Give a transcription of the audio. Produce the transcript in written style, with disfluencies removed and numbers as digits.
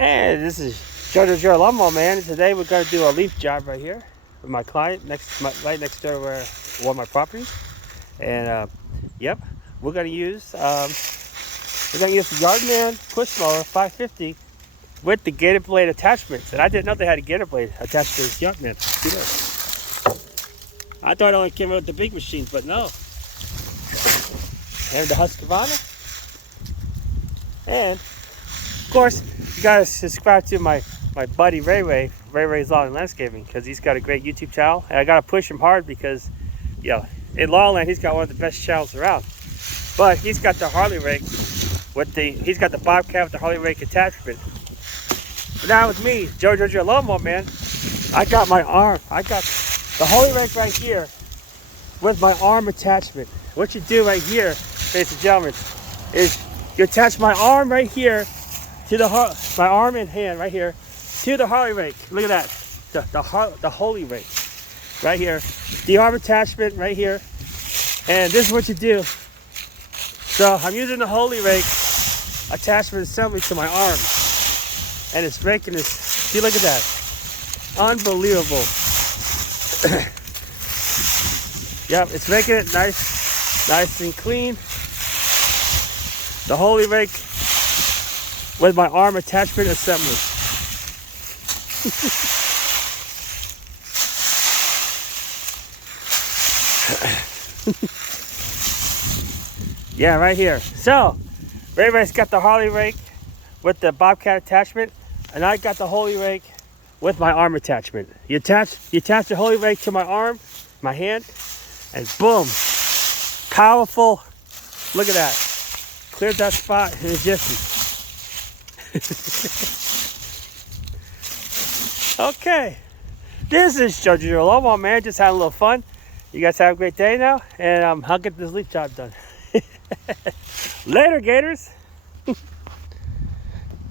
And this is Joe Lawnmower Man. Today we're going to do a leaf job right here with my client right next door where one of my properties. And yep, we're going to use the Yardman push mower 550 with the gator blade attachments. And I didn't know they had a gator blade attached to this Yardman. See that? I thought it only came with the big machines, but no. And the Husqvarna. And of course, you guys subscribe to my buddy Ray's Lawn and Landscaping, because he's got a great YouTube channel, and I gotta push him hard because, you know, in Lawland he's got one of the best channels around. But he's got the Harley rake he's got the Bobcat with the Harley rake attachment. But now with me, Joe Lawnmower Man, I got the Harley rake right here with my arm attachment. What you do right here, ladies and gentlemen, is you attach my arm right here to my arm and hand right here to the Harley rake. Look at that, the Holy rake right here, the arm attachment right here, and this is what you do. So I'm using the Holy rake attachment assembly to my arm, and it's raking this. See, look at that, unbelievable. Yep, it's making it nice and clean. The Holy rake with my arm attachment assembly. Yeah, right here. So, Ray's got the Harley rake with the Bobcat attachment, and I got the Holy rake with my arm attachment. You attach the Holy rake to my arm, my hand, and boom, powerful. Look at that. Cleared that spot in a jiffy. Okay, this is Joe Lawnmower Man. Just having a little fun. You guys have a great day now, and I'll get this leaf job done. Later, Gators.